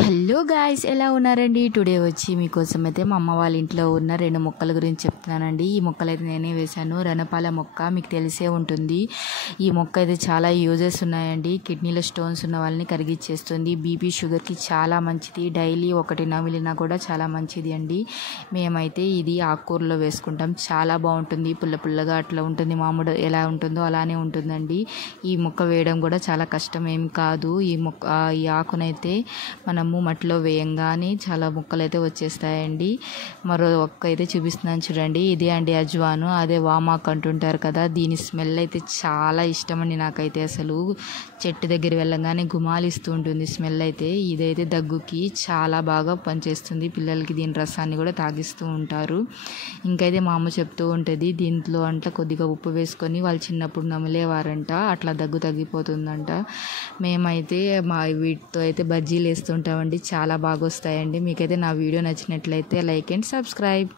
Hello guys, ఎలా ఉన్నారండి? Today వచ్చి మీకోసం అయితే మా అమ్మ వాళ్ళ ఇంట్లో ఉన్న 2 మొక్కల గురించి చెప్తున్నానండి. ఈ మొక్కలు అయితే నేనే వేశాను. రణపాల మొక్క మీకు తెలిసే ఉంటుంది. ఈ మొక్క అయితే చాలా యూజెస్ ఉన్నాయండి. కిడ్నీలో స్టోన్స్ ఉన్న వాళ్ళని కరిగిచ్చేస్తుంది. బీపీ షుగర్కి చాలా మంచిది. డైలీ ఒకటి నమిలినా కూడా చాలా మంచిది అండి. మేమైతే ఇది ఆకుకూరలో వేసుకుంటాం. చాలా బాగుంటుంది. పుల్ల పుల్లగా అట్లా ఉంటుంది. మామిడి ఎలా ఉంటుందో అలానే ఉంటుందండి. ఈ మొక్క వేయడం కూడా చాలా కష్టం ఏం కాదు. ఈ ఆకునైతే మనము మట్టిలో వేయంగానే చాలా ముక్కలు అయితే వచ్చేస్తాయండి. మరో ఒక్క అయితే చూపిస్తున్నాను చూడండి. ఇదే అండి అజ్వాను, అదే వామాకు అంటుంటారు కదా. దీని స్మెల్ అయితే చాలా ఇష్టం అండి నాకైతే. అసలు చెట్టు దగ్గర వెళ్ళగానే గుమాలిస్తూ ఉంటుంది స్మెల్ అయితే. ఇదైతే దగ్గుకి చాలా బాగా పనిచేస్తుంది. పిల్లలకి దీని రసాన్ని కూడా తాగిస్తూ ఉంటారు. ఇంకైతే మా అమ్మ చెప్తూ ఉంటుంది, దీంట్లో అంట కొద్దిగా ఉప్పు వేసుకొని వాళ్ళు చిన్నప్పుడు నమిలేవారంట, అట్లా దగ్గు తగ్గిపోతుందంట. మేమైతే వీటితో అయితే బజ్జీలు వేస్తుంటామండి. చాలా బాగా వస్తాయండి. మీకైతే నా వీడియో నచ్చినట్లయితే లైక్ అండ్ సబ్స్క్రైబ్.